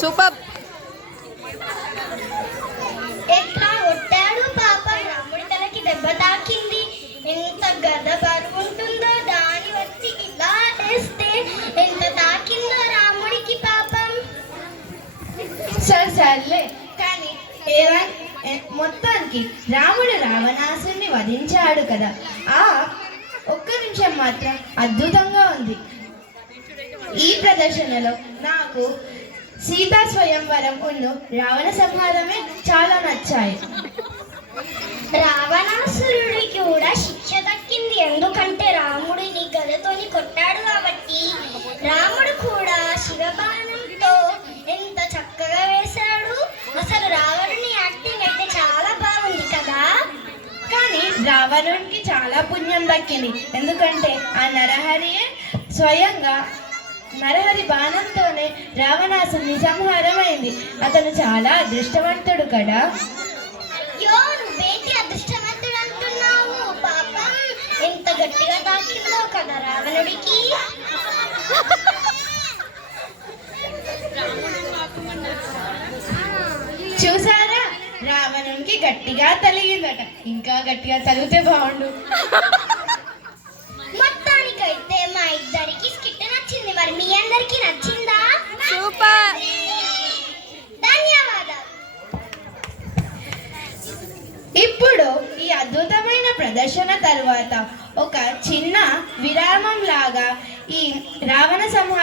Super. ఎట్లా కొట్టాడు పాప, రాముడి తలకి దెబ్బ తాకింది. ఎంత గద బరువుంటుందో దాని వచ్చి ఇలా వేస్తే ఎంత తాకిందో రాముడికి పాపం. సర్లే కానీ మొత్తానికి రాముడు రావణాసుని వధించాడు కదా. ఆ ఒక్క నిమిషం మాత్రం అద్భుతంగా ఉంది. ఈ ప్రదర్శనలో నాకు సీతా స్వయంవరం ఉన్ను రావణ సంహారమే చాలా నచ్చాయి. రావణాసురుడికి కూడా శిక్ష దక్కింది, ఎందుకంటే రాముడిని గదతోని కొట్టాడు కాబట్టి. రాముడు కూడా శివబాణంతో ఎంత చక్కగా వేశాడు. అసలు రావణుని యాక్టింగ్ అయితే చాలా బాగుంది కదా. కానీ రావణునికి చాలా పుణ్యం దక్కింది, ఎందుకంటే ఆ నరహరియే స్వయంగా నరహరి బాణంతోనే రావణాసుని సంహారం అయింది. అతను చాలా అదృష్టవంతుడు కదా. అయ్యో, నువ్వేంటి అదృష్టవంతుడు అంటున్నావు? పాపం ఎంత గట్టిగా తాకిందో కదా రావణుడికి. చూసారా, రావణునికి గట్టిగా తలిగిందట. ఇంకా గట్టిగా తలిగితే బాగుండు. మొత్తానికైతే మా ఇద్దరికి స్కిట్ నచ్చింది. మరి మీ అందరికి నచ్చిందా? సూపర్. ధన్యవాదాలు. ఇప్పుడు ఈ అద్భుతమైన ప్రదర్శన తర్వాత ఒక చిన్న విరామం లాగా ఈ రావణ సంహారం